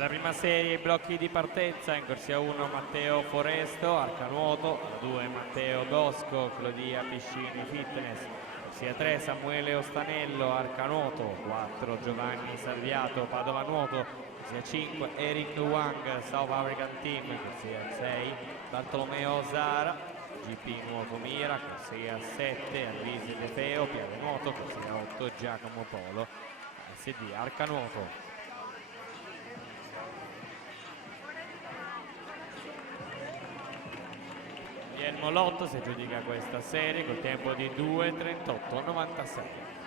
Per la prima serie i blocchi di partenza: in corsia 1 Matteo Foresto, arcanuoto, 2 Matteo Dosco, Clodia Piscini Fitness, corsia 3 Samuele Ostanello, arcanuoto, 4 Giovanni Salviato, Padova Nuoto, corsia 5 Eric Wang, South African Team, corsia 6 Bartolomeo Zara, GP Nuoto Mira, corsia 7 Alvise De Feo, Piave Nuoto, corsia 8 Giacomo Polo, SD Arcanuoto. Guglielmo Lotto si aggiudica questa serie col tempo di 2:38,96.